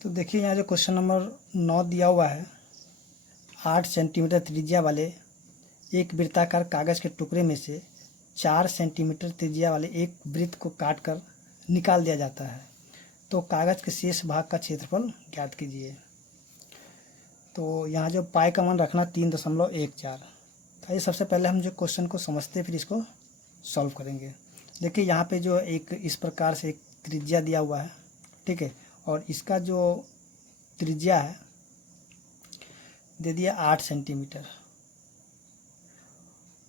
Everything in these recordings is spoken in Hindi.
तो देखिए यहाँ जो क्वेश्चन नंबर 9 दिया हुआ है, 8 सेंटीमीटर त्रिज्या वाले एक वृत्ताकार कागज़ के टुकड़े में से 4 सेंटीमीटर त्रिज्या वाले एक वृत्त को काट कर निकाल दिया जाता है, तो कागज़ के शेष भाग का क्षेत्रफल ज्ञात कीजिए। तो यहाँ जो पाई का मान रखना 3.14। तो ये सबसे पहले हम जो क्वेश्चन को समझते फिर इसको सॉल्व करेंगे। देखिए यहाँ पे जो एक इस प्रकार से एक त्रिज्या दिया हुआ है, ठीक है, और इसका जो त्रिज्या है दे दिया 8 सेंटीमीटर।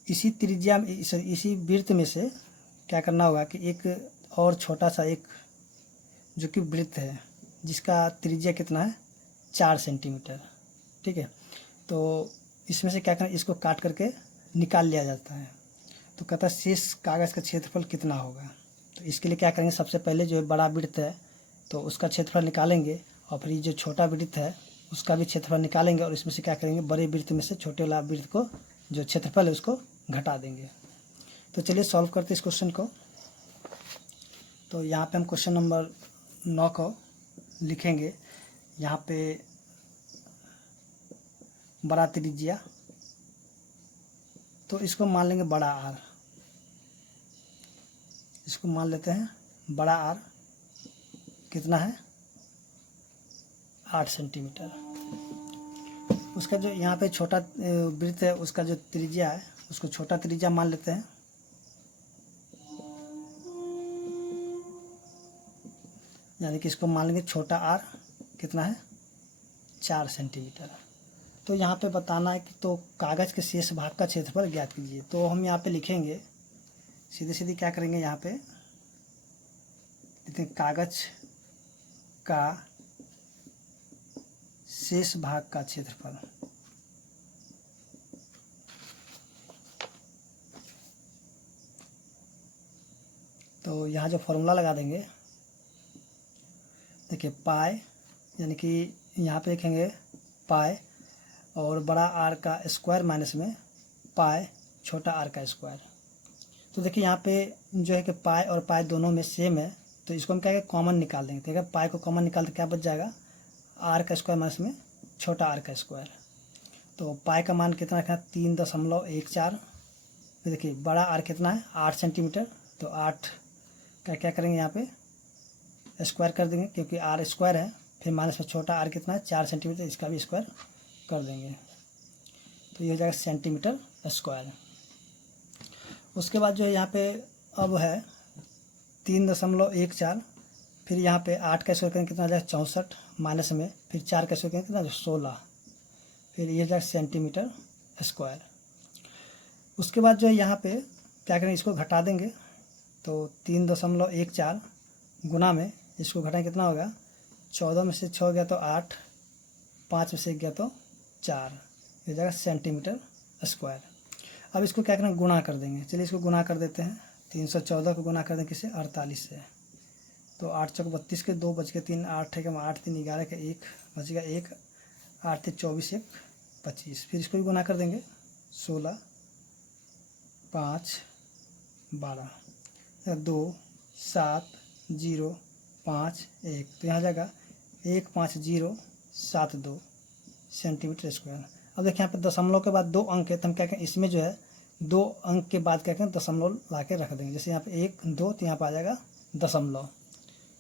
इसी त्रिज्या इसी वृत्त में से क्या करना होगा कि एक और छोटा सा एक जो कि वृत्त है जिसका त्रिज्या कितना है 4 सेंटीमीटर, ठीक है। तो इसमें से क्या करना, इसको काट करके निकाल लिया जाता है। तो कहता है शेष कागज़ का क्षेत्रफल कितना होगा। तो इसके लिए क्या करेंगे, सबसे पहले जो बड़ा वृत्त है तो उसका क्षेत्रफल निकालेंगे, और फिर जो छोटा वृत्त है उसका भी क्षेत्रफल निकालेंगे, और इसमें से क्या करेंगे, बड़े वृत्त में से छोटे वाला वृत्त को जो क्षेत्रफल है उसको घटा देंगे। तो चलिए सॉल्व करते इस क्वेश्चन को। तो यहाँ पे हम क्वेश्चन नंबर 9 को लिखेंगे। यहाँ पे बड़ा त्रिज्या, तो इसको मान लेंगे बड़ा आर, इसको मान लेते हैं बड़ा आर कितना है 8 सेंटीमीटर। उसका जो यहाँ पे छोटा वृत्त है उसका जो त्रिज्या है उसको छोटा त्रिज्या मान लेते हैं, यानी कि इसको मान लेंगे छोटा आर कितना है 4 सेंटीमीटर। तो यहाँ पे बताना है कि तो कागज़ के शेष भाग का क्षेत्रफल ज्ञात कीजिए। तो हम यहाँ पे लिखेंगे सीधे सीधे क्या करेंगे, यहाँ पे लिखते हैं कागज़ का शेष भाग का क्षेत्रफल। तो यहाँ जो फॉर्मूला लगा देंगे, देखिए पाई, यानी कि यहाँ पे लिखेंगे पाई और बड़ा आर का स्क्वायर माइनस में पाई छोटा आर का स्क्वायर। तो देखिए यहाँ पे जो है कि पाई और पाई दोनों में सेम है, तो इसको हम क्या है कॉमन निकाल देंगे। ठीक है, पाई को कॉमन निकाल तो क्या बच जाएगा, आर का स्क्वायर माइनस में छोटा आर का स्क्वायर। तो पाई का मान कितना रखना 3.14। फिर देखिए बड़ा आर कितना है 8 सेंटीमीटर, तो 8 का क्या करेंगे यहाँ पे स्क्वायर कर देंगे, क्योंकि आर स्क्वायर है। फिर माइनस में छोटा आर कितना है 4 सेंटीमीटर, इसका भी स्क्वायर कर देंगे, तो ये हो जाएगा सेंटीमीटर स्क्वायर। उसके बाद जो है यहाँ पे अब है 3.14, फिर यहाँ पे 8 का स्क्वायर करेंगे कितना हो जाएगा 64, माइनस में फिर 4 का स्क्वायर करेंगे कितना 16, फिर ये हो जाएगा सेंटीमीटर स्क्वायर। उसके बाद जो है यहाँ पे क्या करेंगे, इसको घटा देंगे। तो 3.14 गुना में इसको घटाएं कितना होगा, 14 में से 6 गया तो 8, 5 में से 1 गया तो 4, ये हो जाएगा सेंटीमीटर स्क्वायर। अब इसको क्या करना, गुना कर देंगे। चलिए इसको गुना कर देते हैं। 314 को गुना कर देंगे किससे 48 से। तो 8 चौक 32 के 2 बच के 3, 8 है 8 3 11 के 1 बच गया 1, 8 3 24 1 25। फिर इसको भी गुना कर देंगे 16 5 12 2 7 0 5 1, तो यहाँ जाएगा 15072 सेंटीमीटर स्क्वायर। अब देखिए यहाँ पे दशमलव के बाद 2 अंक है, तो हम क्या करें इसमें जो है 2 अंक के बाद क्या करें दशमलव ला के रख देंगे। जैसे यहाँ पे 1 2, तो यहाँ पे आ जाएगा दशमलव।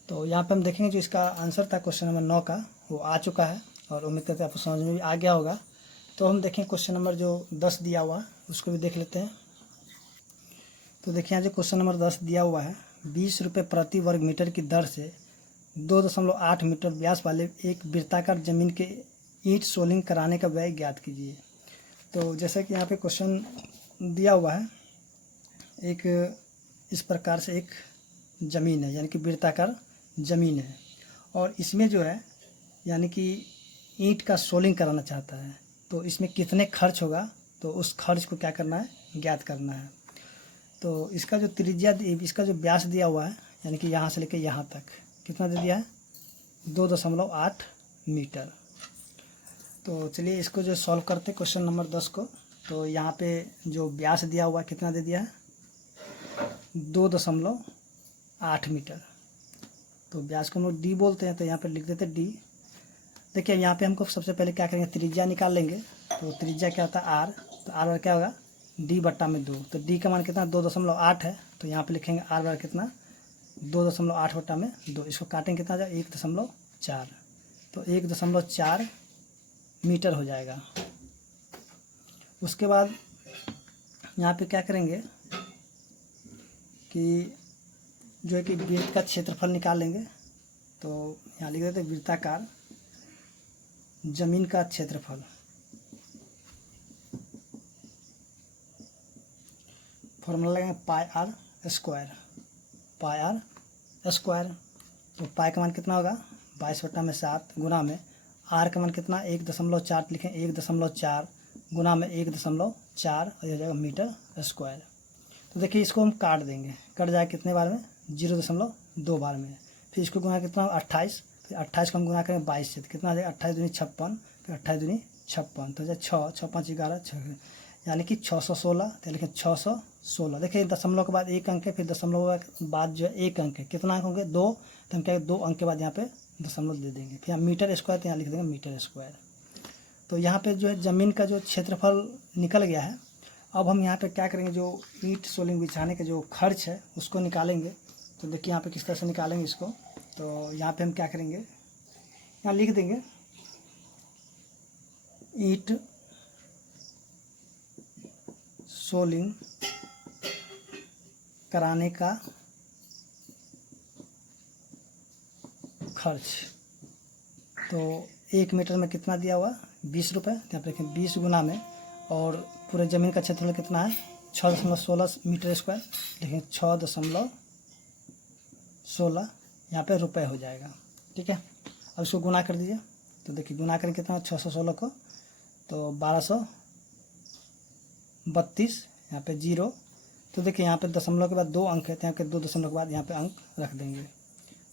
तो यहाँ पे हम देखेंगे जो इसका आंसर था क्वेश्चन नंबर 9 का वो आ चुका है, और उम्मीद करते हैं आपको समझ में भी आ गया होगा। तो हम देखें क्वेश्चन नंबर जो 10 दिया हुआ उसको भी देख लेते हैं। तो देखिए यहाँ जो क्वेश्चन नंबर 10 दिया हुआ है, 20 रुपये प्रति वर्ग मीटर की दर से 2.8 मीटर व्यास वाले एक वृत्ताकार जमीन के ईंट सोलिंग कराने का व्यय ज्ञात कीजिए। तो जैसा कि यहाँ पे क्वेश्चन दिया हुआ है, एक इस प्रकार से एक ज़मीन है, यानी कि वृत्ताकार ज़मीन है, और इसमें जो है यानी कि ईंट का सोलिंग कराना चाहता है। तो इसमें कितने खर्च होगा, तो उस खर्च को क्या करना है ज्ञात करना है। तो इसका जो त्रिज्या इसका जो व्यास दिया हुआ है, यानी कि यहाँ से लेकर यहाँ तक कितना दे दिया है 2.8 मीटर। तो चलिए इसको जो सॉल्व करते क्वेश्चन नंबर 10 को। तो यहाँ पे जो व्यास दिया हुआ कितना दे दिया है 2.8 मीटर। तो व्यास को हम लोग डी बोलते हैं, तो यहाँ पे लिख देते डी देखिए यहाँ पे हमको सबसे पहले क्या करेंगे, त्रिज्या निकाल लेंगे। तो त्रिज्या क्या होता है आर, तो आर बराबर क्या होगा डी बट्टा में 2। तो डी का मान कितना 2.8 है, तो यहाँ पे लिखेंगे आर बराबर कितना 2.8 बट्टा में 2। इसको काटेंगे कितना आ जाएगा 1.4, तो 1.4 मीटर हो जाएगा। उसके बाद यहाँ पे क्या करेंगे कि जो है कि वृत्त का क्षेत्रफल निकाल लेंगे। तो यहाँ लिख देते हैं वृत्ताकार जमीन का क्षेत्रफल, फॉर्मूला लगेगा pi r square, pi r square. तो पाई का मान कितना होगा 22/7 गुना में आर का मान कितना 1.4 लिखें, 1.4 गुना में 1.4 और ये हो जाएगा मीटर स्क्वायर। तो देखिए इसको हम काट देंगे, कट जाएगा कितने बार में 0.2 बार में। फिर इसको गुना कितना 28, फिर 28 को हम गुना करेंगे 22 से, तो कितना आ जाएगा 28 दूनी 56, फिर 28 दूनी 56, तो 6 6 5 11 6, यानी कि 616। तो लिखें 616। देखिए दशमलव के बाद एक अंक है, फिर दशमलव के बाद जो है एक अंक है, कितना अंक होंगे 2, तो हम क्या 2 अंक के बाद यहाँ पे दशमलव दे देंगे। फिर यहाँ मीटर स्क्वायर, तो यहाँ लिख देंगे मीटर स्क्वायर। तो यहाँ पे जो है ज़मीन का जो क्षेत्रफल निकल गया है। अब हम यहाँ पे क्या करेंगे, जो ईंट सोलिंग बिछाने का जो खर्च है उसको निकालेंगे। तो देखिए यहाँ पे किस तरह से निकालेंगे इसको। तो यहाँ पे हम क्या करेंगे, यहाँ लिख देंगे ईंट सोलिंग कराने का खर्च। तो 1 मीटर में कितना दिया हुआ 20 रुपये, यहाँ पे देखें 20 गुना में, और पूरे ज़मीन का क्षेत्रफल कितना है 6.16 मीटर स्क्वायर, लेकिन 6.16 यहाँ पे रुपए हो जाएगा। ठीक है, अब इसको गुना कर दीजिए। तो देखिए गुना करें कितना 616 को, तो 1232, यहाँ पे 0। तो देखिए यहाँ पे दशमलव के बाद 2 अंक है, तो यहाँ के 2 दशमलव के बाद यहाँ पे अंक रख देंगे।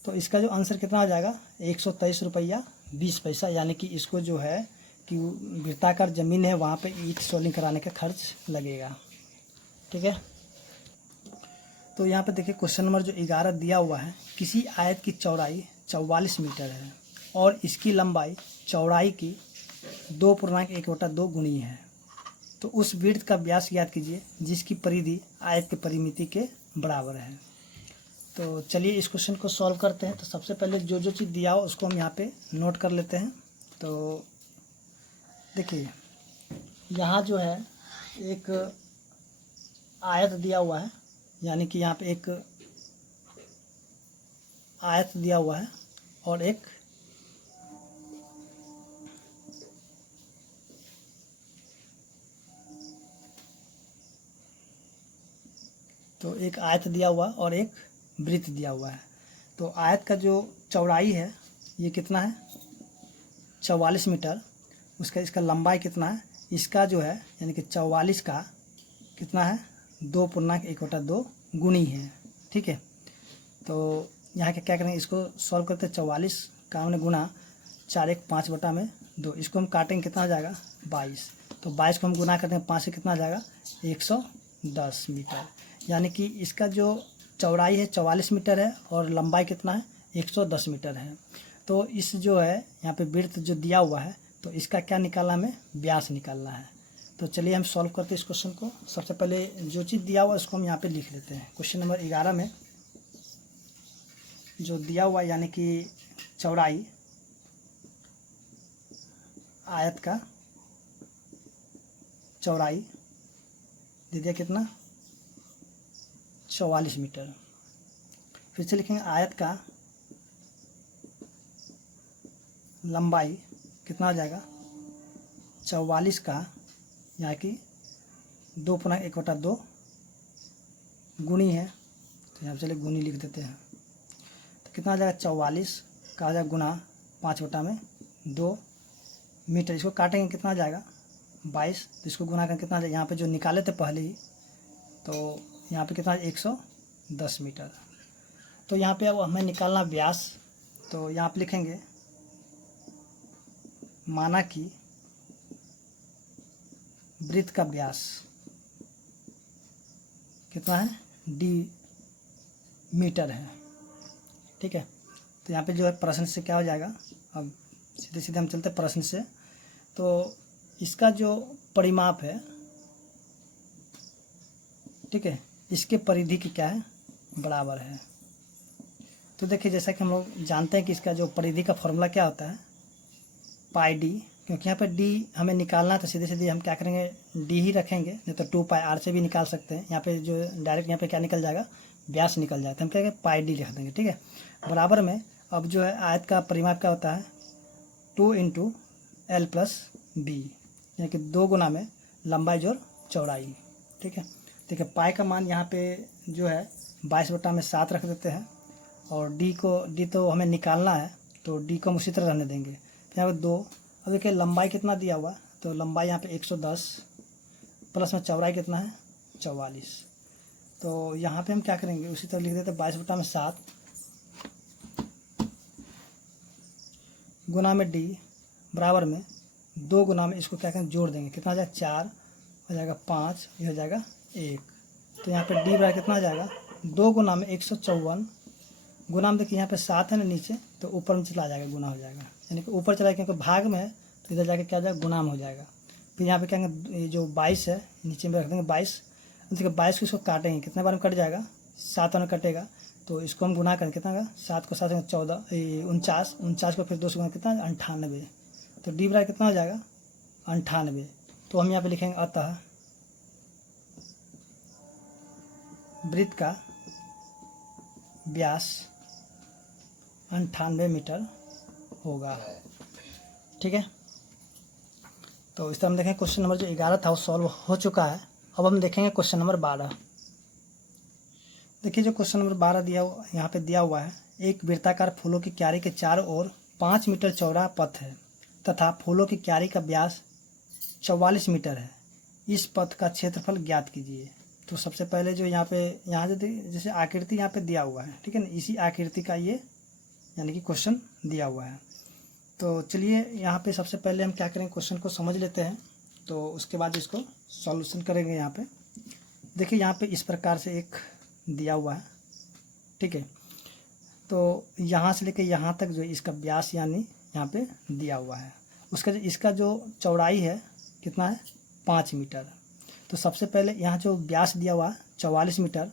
तो इसका जो आंसर कितना आ जाएगा 123 रुपया 20 पैसा, यानी कि इसको जो है कि वृत्ताकार ज़मीन है वहाँ पे ईंट सोलिंग कराने का खर्च लगेगा। ठीक है, तो यहाँ पे देखिए क्वेश्चन नंबर जो 11 दिया हुआ है, किसी आयत की चौड़ाई 44 मीटर है और इसकी लंबाई चौड़ाई की 2.1/2 गुनी है, तो उस वृत्त का व्यास ज्ञात कीजिए जिसकी परिधि आयत के परिमिति के बराबर है। तो चलिए इस क्वेश्चन को सॉल्व करते हैं। तो सबसे पहले जो जो चीज़ दिया हो उसको हम यहाँ पे नोट कर लेते हैं। तो देखिए यहाँ जो है एक आयत दिया हुआ है, यानी कि यहाँ पे एक आयत दिया हुआ है और एक आयत दिया हुआ और एक वृत्त दिया हुआ है। तो आयत का जो चौड़ाई है ये कितना है 44 मीटर, उसका इसका लंबाई कितना है, इसका जो है यानी कि 44 का कितना है 2.1/2 गुनी है। ठीक है, तो यहाँ के क्या करेंगे, इसको सॉल्व करते हैं। 44 का हमने गुना 4 1 5 बटा में 2, इसको हम काटेंगे कितना आ जाएगा 22। तो 22 को हम गुना करते हैं 5 से, कितना आ जाएगा 110 मीटर, यानी कि इसका जो चौड़ाई है 44 मीटर है और लंबाई कितना है 110 मीटर है। तो इस जो है यहाँ पे वृत्त जो दिया हुआ है, तो इसका क्या निकालना हमें व्यास निकालना है। तो चलिए हम सॉल्व करते हैं इस क्वेश्चन को। सबसे पहले जो चीज़ दिया हुआ है उसको हम यहाँ पे लिख लेते हैं। क्वेश्चन नंबर 11 में जो दिया हुआ है, यानी कि चौड़ाई आयत का चौड़ाई दे दिया कितना 44 मीटर। फिर से लिखेंगे आयत का लंबाई कितना आ जाएगा 44 का, यहाँ की 2.1/2 गुनी है, तो यहाँ चलिए गुनी लिख देते हैं। तो कितना आ जाएगा 44 का आ जाएगा गुना 5/2 मीटर। इसको काटेंगे कितना आ जाएगा 22, तो इसको गुना करके कितना आ जाएगा, यहाँ पे जो निकाले थे पहले ही, तो यहाँ पे कितना 110 मीटर। तो यहाँ पे अब हमें निकालना व्यास। तो यहाँ पे लिखेंगे माना कि वृत्त का व्यास कितना है d मीटर है। ठीक है, तो यहाँ पे जो है प्रश्न से क्या हो जाएगा, अब सीधे सीधे हम चलते प्रश्न से। तो इसका जो परिमाप है, ठीक है, इसके परिधि की क्या है, बराबर है। तो देखिए जैसा कि हम लोग जानते हैं कि इसका जो परिधि का फॉर्मूला क्या होता है, पाई डी, क्योंकि यहाँ पे डी हमें निकालना है तो सीधे सीधे हम क्या करेंगे, डी ही रखेंगे, नहीं तो 2 पाई आर से भी निकाल सकते हैं। यहाँ पे जो डायरेक्ट यहाँ पे क्या निकल जाएगा, व्यास निकल जाता है, हम क्या करेंगे पाई डी लिख देंगे, ठीक है। बराबर में अब जो है आयत का परिमाप क्या होता है, 2 इंटू एल प्लस बी, यानी कि 2 गुना में लंबाई जोड़ चौड़ाई, ठीक है। देखिए पाई का मान यहाँ पे जो है 22/7 रख देते हैं, और डी तो हमें निकालना है तो डी को हम उसी तरह रहने देंगे। फिर यहाँ पे 2, अब देखिए लंबाई कितना दिया हुआ, तो लंबाई यहाँ पे 110 प्लस में चौड़ाई कितना है 44। तो यहाँ पे हम क्या करेंगे, उसी तरह लिख देते हैं 22/7 गुना में डी बराबर में 2 गुना में इसको क्या करेंगे जोड़ देंगे, कितना हो जाएगा 4, हो जाएगा 5, ये हो जाएगा 1। तो यहाँ पे डी बराबर कितना हो जाएगा 2 गुना में 154 गुना में, देखिए यहाँ पे 7 है ना नीचे, तो ऊपर में चला जाएगा, गुना हो जाएगा, यानी कि ऊपर चला क्योंकि भाग में है तो इधर जाके क्या हो जाएगा, गुना में हो जाएगा। फिर यहाँ पे क्या करेंगे, ये जो 22 है नीचे में रख देंगे 22, देखिए 22 को इसको काटेंगे, कितने बार में कट जाएगा, 7 में कटेगा, तो इसको हम गुना करें, कितना होगा 7 को 7 में 14, 49 को फिर 2 से गुना कितना 98, तो डी बराबर कितना हो जाएगा 98। तो हम यहाँ पे लिखेंगे अतः वृत्त का व्यास 98 मीटर होगा, ठीक है। तो इस तरह हम देखें क्वेश्चन नंबर जो 11 था वो सॉल्व हो चुका है। अब हम देखेंगे क्वेश्चन नंबर 12। देखिए जो क्वेश्चन नंबर 12 यहाँ पे दिया हुआ है, एक वृत्ताकार फूलों की क्यारी के चारों ओर 5 मीटर चौड़ा पथ है तथा फूलों की क्यारी का व्यास 44 मीटर है, इस पथ का क्षेत्रफल ज्ञात कीजिए। तो सबसे पहले जो यहाँ जो जैसे आकृति यहाँ पे दिया हुआ है, ठीक है ना, इसी आकृति का ये यानी कि क्वेश्चन दिया हुआ है। तो चलिए यहाँ पे सबसे पहले हम क्या करेंगे, क्वेश्चन को समझ लेते हैं, तो उसके बाद इसको सॉल्यूशन करेंगे। यहाँ पे देखिए यहाँ पे इस प्रकार से एक दिया हुआ है, ठीक है। तो यहाँ से लेकर यहाँ तक जो इसका व्यास यानी यहाँ पे दिया हुआ है, इसका जो चौड़ाई है कितना है 5 मीटर। तो सबसे पहले यहाँ जो व्यास दिया हुआ है 44 मीटर,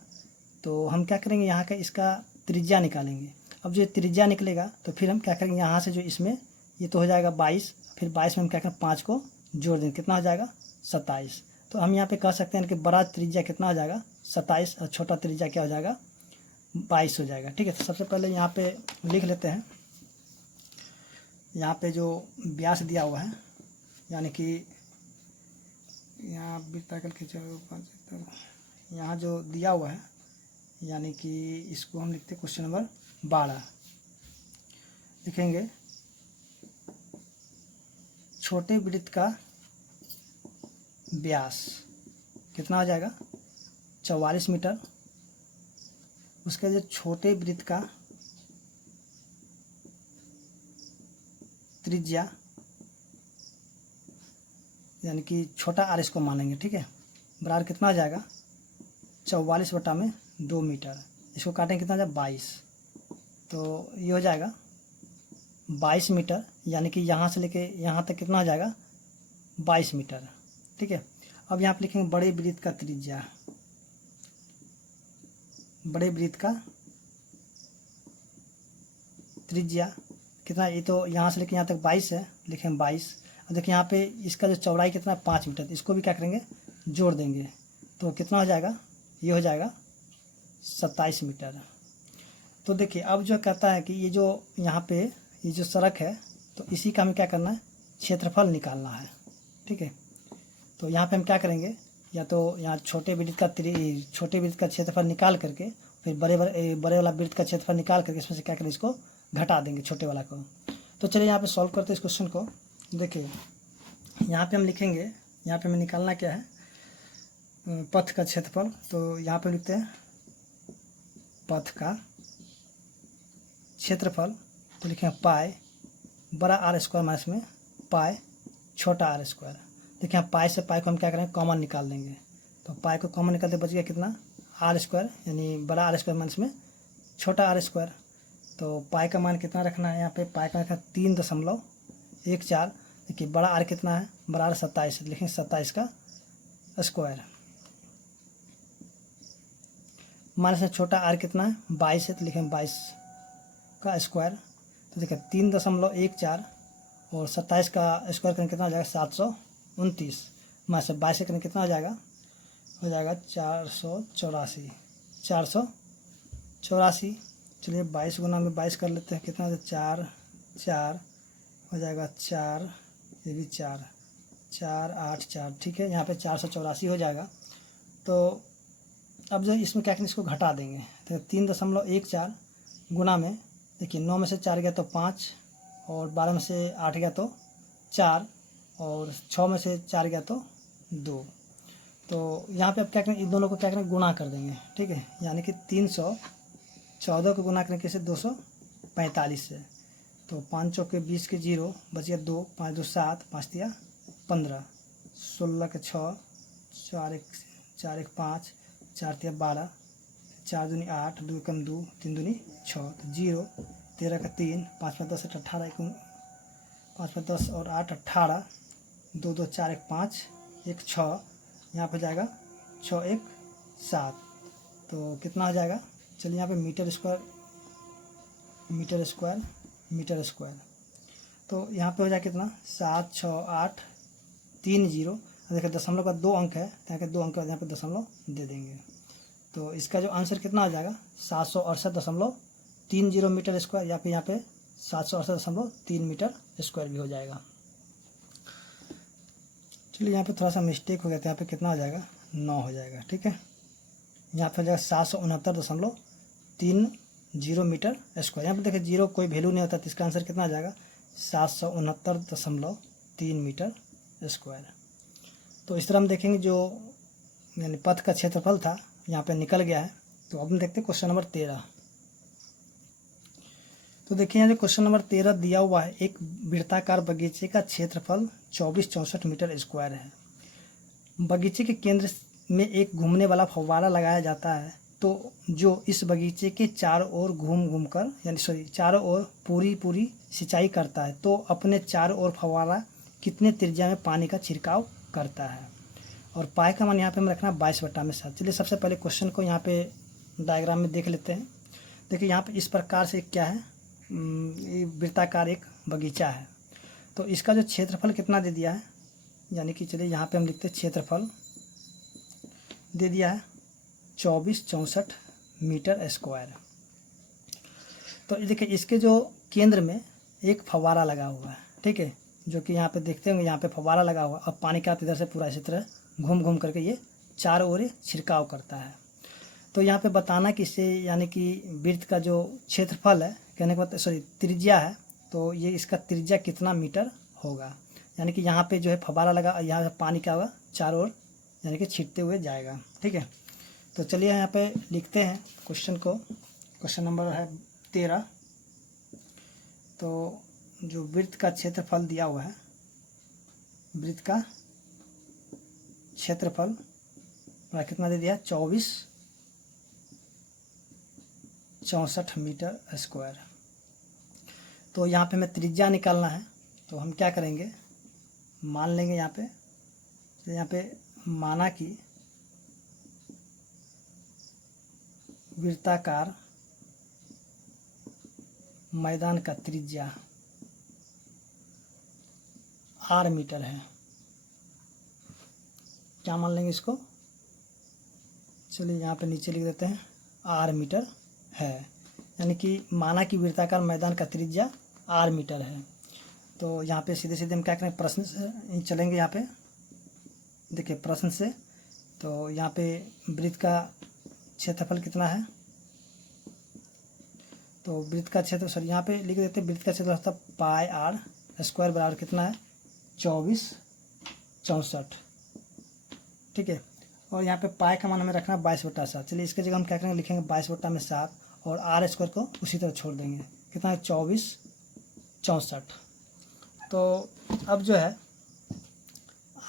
तो हम क्या करेंगे यहाँ का इसका त्रिज्या निकालेंगे। अब जो त्रिज्या निकलेगा तो फिर हम क्या करेंगे, यहाँ से जो इसमें ये तो हो जाएगा 22, फिर 22 में हम क्या करें 5 को जोड़ देंगे, कितना हो जाएगा 27। तो हम यहाँ पे कह सकते हैं कि बड़ा त्रिज्या कितना हो जाएगा 27 और छोटा त्रिज्या क्या हो जाएगा 22 हो जाएगा, ठीक है। तो सबसे पहले यहाँ पे लिख लेते हैं, यहाँ पे जो व्यास दिया हुआ है यानी कि यहाँ वृत्ताकार खींचा यहाँ जो दिया हुआ है यानी कि इसको हम लिखते हैं क्वेश्चन नंबर 12। लिखेंगे छोटे वृत्त का व्यास कितना हो जाएगा 44 मीटर, उसके जो छोटे वृत्त का त्रिज्या यानी कि छोटा आर इसको मानेंगे, ठीक है, बराबर कितना आ जाएगा 44/2 मीटर। इसको काटेंगे कितना आ जाएगा 22, तो ये हो जाएगा 22 मीटर, यानी कि यहाँ से लेके यहाँ तक कितना हो जाएगा 22 मीटर, ठीक है। अब यहाँ पे लिखेंगे बड़े वृत्त का त्रिज्या, बड़े वृत्त का त्रिज्या कितना, ये तो यहाँ से लेके यहाँ तक 22 है, लिखेंगे 22। अब देखिए यहाँ पे इसका जो चौड़ाई कितना 5 मीटर, इसको भी क्या करेंगे जोड़ देंगे, तो कितना हो जाएगा, ये हो जाएगा 27 मीटर। तो देखिए अब जो कहता है कि ये जो यहाँ पे ये जो सड़क है तो इसी का हमें क्या करना है क्षेत्रफल निकालना है, ठीक है। तो यहाँ पे हम क्या करेंगे, या तो यहाँ छोटे वृत्त का क्षेत्रफल निकाल करके फिर बड़े वाला वृत्त का क्षेत्रफल निकाल करके इसमें से क्या करें इसको घटा देंगे छोटे वाला को। तो चलिए यहाँ पे सॉल्व करते हैं इस क्वेश्चन को। देखिए यहाँ पे हम लिखेंगे, यहाँ पे हमें निकालना क्या है पथ का क्षेत्रफल, तो यहाँ पे लिखते हैं पथ का क्षेत्रफल, तो लिखेंगे पाई बड़ा आर स्क्वायर माइनस में पाई छोटा आर स्क्वायर। देखिए यहाँ पाई से पाई को हम क्या करेंगे कॉमन निकाल देंगे, तो पाई को कॉमन निकालते बच गया कितना आर स्क्वायर, यानी बड़ा आर स्क्वायर माइनस में छोटा आर स्क्वायर। तो पाई का मान कितना रखना है, यहाँ पे पाई का रखना 3.5 1 4, देखिए बड़ा आर कितना है, बड़ा आर 27 है, लिखेंगे 27 का स्क्वायर। मान से छोटा आर कितना है, 22 है, तो लिखेंगे 22 का स्क्वायर। तो देखिए 3.14 और 27 का स्क्वायर करने कितना हो जाएगा, 729। मान से 22 से करने कितना हो जाएगा 484। 484। चलिए 22 गुना में 22 कर लेते हैं, कितना हो जाएगा 4 4 हो जाएगा 4, ये भी 4 4 8 4, ठीक है, यहाँ पे 484 हो जाएगा। तो अब जो इसमें क्या करेंगे, इसको घटा देंगे, तो 3.14 गुना में, देखिए 9 में से 4 गया तो 5, और 12 में से 8 गया तो 4, और 6 में से 4 गया तो 2। तो यहाँ पे अब क्या करेंगे, इन दोनों को क्या करेंगे, गुणा कर देंगे, ठीक है, यानी कि 314 को गुना करेंगे कैसे, 245 से। तो 5 चौके 20 के 0 बच गया 2, 5 2 7, 5 तिया 15, 16 के 6, 4 1 5, 4 तिया 12, 4 दूनी 8, 2 कम 2, 3 दूनी 6, तो 0, 13 का 3, 5 में 10 18, 5 में 10 और 8 18, 2 2 4 1 5, 1 6, यहाँ पे जाएगा 6 1 7। तो कितना हो जाएगा, चलिए यहाँ पे मीटर स्क्वायर, तो यहाँ पे हो जाएगा कितना, 7 6 8 3 0। देखिए दशमलव का 2 अंक है, तो यहाँ के 2 अंक यहाँ पे दशमलव दे देंगे। तो इसका जो आंसर कितना हो जाएगा, 768.30 मीटर स्क्वायर, या फिर यहाँ पे 768.3 मीटर स्क्वायर भी हो जाएगा। चलिए यहाँ पे थोड़ा सा मिस्टेक हो गया, तो यहाँ पे कितना हो जाएगा, 9 हो जाएगा, ठीक है। यहाँ पे हो जाएगा 769.30 मीटर स्क्वायर। यहाँ पे देखिए 0 कोई वैल्यू नहीं होता, तो इसका आंसर कितना आ जाएगा, 769.3 मीटर स्क्वायर। तो इस तरह हम देखेंगे जो यानी पथ का क्षेत्रफल था यहाँ पे निकल गया है। तो अब हम देखते हैं क्वेश्चन नंबर 13। तो देखिए यहाँ जो क्वेश्चन नंबर 13 दिया हुआ है, एक वृत्ताकार बगीचे का क्षेत्रफल 2464 मीटर स्क्वायर है। बगीचे के केंद्र में एक घूमने वाला फव्वारा लगाया जाता है, तो जो इस बगीचे के चारों ओर घूम कर चारों ओर पूरी सिंचाई करता है, तो अपने चारों ओर फव्वारा कितने त्रिज्या में पानी का छिड़काव करता है। और पाई का मान यहाँ पे हम रखना 22/7। चलिए सबसे पहले क्वेश्चन को यहाँ पे डायग्राम में देख लेते हैं। देखिए यहाँ पे इस प्रकार से क्या है, ये वृत्ताकार एक बगीचा है। तो इसका जो क्षेत्रफल कितना दे दिया है, यानी कि चलिए यहाँ पे हम लिखते हैं क्षेत्रफल दे दिया है 2464 मीटर स्क्वायर। तो देखिए इसके जो केंद्र में एक फव्वारा लगा हुआ है, ठीक है, जो कि यहाँ पे देखते होंगे, यहाँ पे फव्वारा लगा हुआ है। अब पानी का इधर से पूरा इसी तरह घूम करके ये चारों ओर छिड़काव करता है। तो यहाँ पे बताना कि इससे यानी कि वृत्त का जो क्षेत्रफल है, कहने के बाद त्रिज्या है, तो ये इसका त्रिज्या कितना मीटर होगा। यानी कि यहाँ पे जो है फव्वारा लगा, यहाँ से पानी क्या होगा, चारों ओर यानी कि छिड़ते हुए जाएगा, ठीक है। तो चलिए यहाँ पे लिखते हैं क्वेश्चन को। क्वेश्चन नंबर है 13। तो जो वृत्त का क्षेत्रफल दिया हुआ है, वृत्त का क्षेत्रफल कितना दे दिया, 2464 मीटर स्क्वायर। तो यहाँ पे हमें त्रिज्या निकालना है, तो हम क्या करेंगे, मान लेंगे यहाँ पे माना कि वृत्ताकार मैदान का त्रिज्या r मीटर है। क्या मान लेंगे इसको, चलिए यहाँ पे नीचे लिख देते हैं r मीटर है। यानी कि माना कि वृत्ताकार मैदान का त्रिज्या r मीटर है। तो यहाँ पे सीधे सीधे हम क्या करें, प्रश्न से चलेंगे। यहाँ पे देखिए प्रश्न से, तो यहाँ पे वृत्त का क्षेत्रफल कितना है, तो वृत्त का क्षेत्र यहाँ पे लिख देते हैं, वृत्त का क्षेत्रफल होता है पाई r स्क्वायर बराबर कितना है, 2464, ठीक है। और यहाँ पे पाई का मान हमें रखना 22/7। चलिए इसके जगह हम क्या करेंगे, लिखेंगे 22/7 और r स्क्वायर को उसी तरह छोड़ देंगे, कितना है 2464। तो अब जो है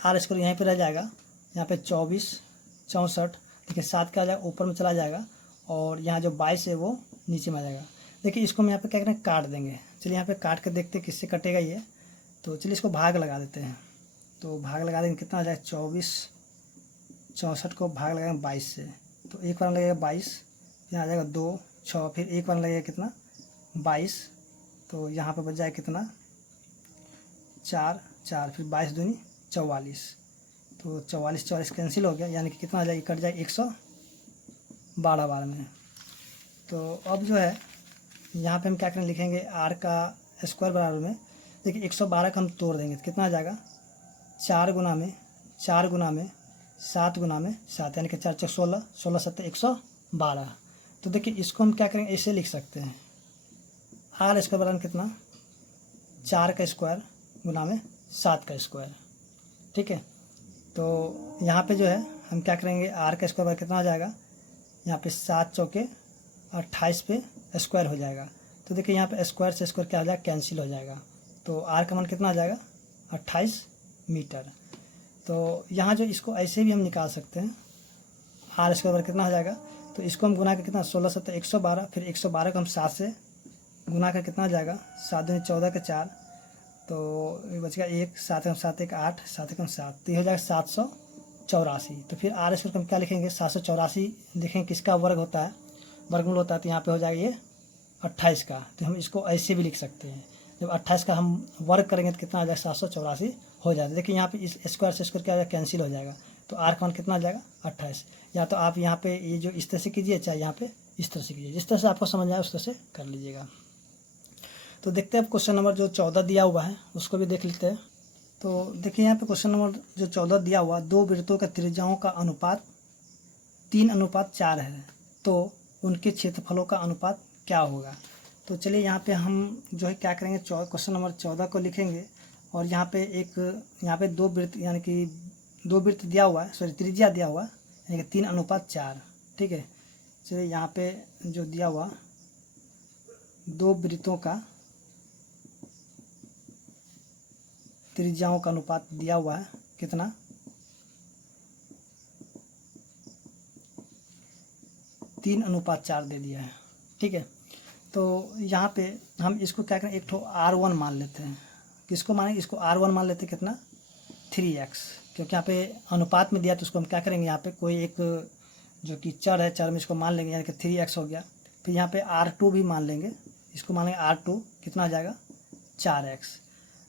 r स्क्वायर यहीं पे रह जाएगा, यहाँ पे 2464, देखिए 7 क्या आ जाएगा, ऊपर में चला जाएगा, और यहाँ जो 22 है वो नीचे में आ जाएगा। देखिए इसको हम यहाँ पे क्या करें, काट देंगे। चलिए यहाँ पे काट के देखते हैं किससे कटेगा ये। तो चलिए इसको भाग लगा देते हैं। तो भाग लगा देंगे, कितना आ जाएगा 24, 64 को भाग लगाएंगे 22 से, तो एक बार लगेगा 22, यहाँ आ जाएगा 2, 6, फिर एक बार लगेगा कितना 22, तो यहाँ पे बच जाएगा कितना 4, 4, फिर 22 दूनी 44, तो 44 44 कैंसिल हो गया, यानी कि कितना आ जाएगा, कट जाएगा 112 बार में। तो अब जो है यहाँ पे हम क्या करें, लिखेंगे r का स्क्वायर बराबर में, देखिए 112 का हम तोड़ देंगे तो कितना आ जाएगा 4 गुना में 4 गुना में 7 गुना में 7, यानी कि 4 4 16, 16 7 112। तो देखिए इसको हम क्या करेंगे, ऐसे लिख सकते हैं, r स्क्वायर बराबर कितना 4 का स्क्वायर गुना में 7 का स्क्वायर, ठीक है। तो यहाँ पे जो है हम क्या करेंगे, r का स्क्वायर बराबर कितना आ जाएगा, यहाँ पे 7 चौके 28 पे स्क्वायर हो जाएगा। तो देखिए यहाँ पे स्क्वायर से स्क्वायर क्या हो जाएगा, कैंसिल हो जाएगा। तो r का मान कितना आ जाएगा 28 मीटर। तो यहाँ जो इसको ऐसे भी हम निकाल सकते हैं, r स्क्वायर कितना हो जाएगा, तो इसको हम गुना कर कितना 16 7 112, फिर 112 को हम 7 से गुना कर कितना आ जाएगा 7 दूनी 14 के 4, तो ये बचेगा 1, 7 1 7 1 8, 7 1 7, तो ये हो जाएगा 784। तो फिर r स्क्वायर हम क्या लिखेंगे 784 लिखेंगे, किसका वर्ग होता है, वर्गमूल होता है, तो यहाँ पे हो जाएगा ये 28 का। तो हम इसको ऐसे भी लिख सकते हैं, जब 28 का हम वर्ग करेंगे तो कितना आ जाएगा 784 हो जाता है। देखिए यहाँ पे इस स्क्वायर से स्क्वायर क्या हो जाएगा, कैंसिल हो जाएगा, तो r का मान कितना आ जाएगा 28। या तो आप यहाँ पे ये जो इस तरह से कीजिए, चाहे यहाँ पे इस तरह से कीजिए, जिस तरह से आपको समझ आए उस तरह से कर लीजिएगा। तो देखते हैं क्वेश्चन नंबर जो 14 दिया हुआ है उसको भी देख लेते हैं। तो देखिए यहाँ पे क्वेश्चन नंबर जो 14 दिया हुआ, दो वृत्तों का त्रिज्याओं का अनुपात 3:4 है, तो उनके क्षेत्रफलों का अनुपात क्या होगा। तो चलिए यहाँ पे हम जो है क्या करेंगे, क्वेश्चन नंबर 14 को लिखेंगे, और यहाँ पे दो वृत्त, यानी कि दो वृत्त दिया हुआ है, सॉरी त्रिज्या दिया हुआ है, यानी कि 3:4, ठीक है। चलिए यहाँ पे जो दिया हुआ दो वृत्तों का त्रिज्याओं का अनुपात दिया हुआ है कितना 3:4 दे दिया है, ठीक है। तो यहाँ पे हम इसको क्या करें, एक ठो r1 मान लेते हैं, किसको मानेंगे, इसको r1 मान लेते हैं, कितना 3x, क्योंकि यहाँ पे अनुपात में दिया, तो उसको हम क्या करेंगे, यहाँ पे कोई एक जो कि चर है, चर में इसको मान लेंगे, यानी कि 3x हो गया। फिर यहाँ पे r2 भी मान लेंगे, इसको मानेंगे r2, कितना आ जाएगा 4x।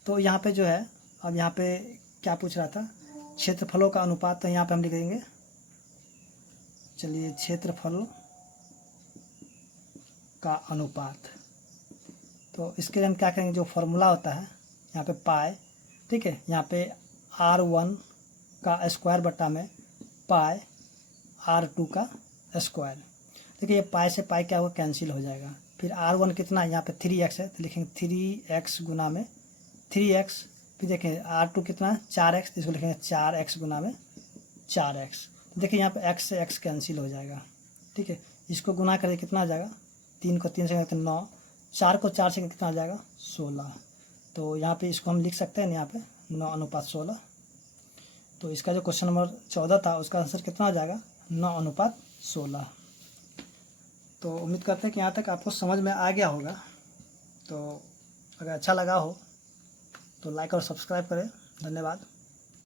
तो यहाँ पे जो है, अब यहाँ पे क्या पूछ रहा था, क्षेत्रफलों का अनुपात, तो यहाँ पे हम लिख देंगे, चलिए क्षेत्रफल का अनुपात। तो इसके लिए हम क्या करेंगे, जो फॉर्मूला होता है यहाँ पे पाई, ठीक है, यहाँ पे r1 का स्क्वायर बटा में पाई r2 का स्क्वायर। देखिए ये पाई से पाई क्या होगा, कैंसिल हो जाएगा। फिर r1 कितना है, यहाँ पे 3x है, तो लिखेंगे 3x गुना में 3x, फिर देखें r2 कितना है 4x, तो इसको लिखेंगे 4x गुना में 4x। देखिए यहाँ पे x से x कैंसिल हो जाएगा, ठीक है। इसको गुना करके कितना आ जाएगा, 3 को 3 से करते 9, 4 को 4 से कितना आ जाएगा 16। तो यहाँ पे इसको हम लिख सकते हैं, यहाँ पे 9:16। तो इसका जो क्वेश्चन नंबर 14 था उसका आंसर कितना आ जाएगा 9:16। तो उम्मीद करते हैं कि यहाँ तक आपको समझ में आ गया होगा। तो अगर अच्छा लगा हो तो लाइक और सब्सक्राइब करें। धन्यवाद।